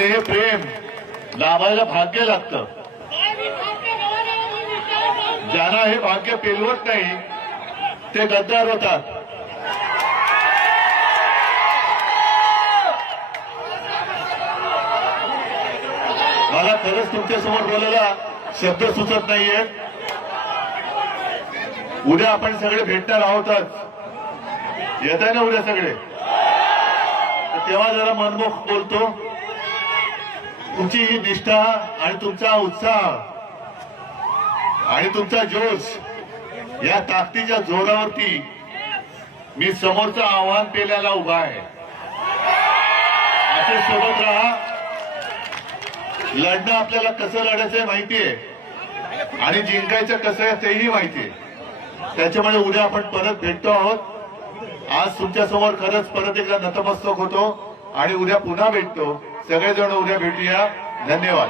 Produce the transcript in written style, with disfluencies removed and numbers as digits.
आणि हे प्रेम लाभायला भाग्य लागतं. ज्यांना हे भाग्य पेलवत नाही ते गद्दार होतात. मला खरंच तुमच्यासमोर बोलायला शब्द सुचत नाहीये. उद्या आपण सगळे भेटणार आहोतच. येत आहे ना उद्या सगळे, तेव्हा जरा मनमोख बोलतो. तुमची ही निष्ठा आणि तुमचा उत्साह आणि तुमचा जोश या ताकदीच्या जोरावरती मी समोरचं आव्हान पेल्याला उभा आहे. असे सोबत राहा. लढणं आपल्याला कसं लढायचंय माहितीये आणि जिंकायचं कसं आहे तेही माहितीये. त्याच्यामुळे उद्या आपण परत भेटतो आहोत. आज तुमच्या समोर खरंच परत एकदा नतमस्तक होतो आणि उद्या पुन्हा भेटतो. सगळेजण उद्या भेटूया. धन्यवाद.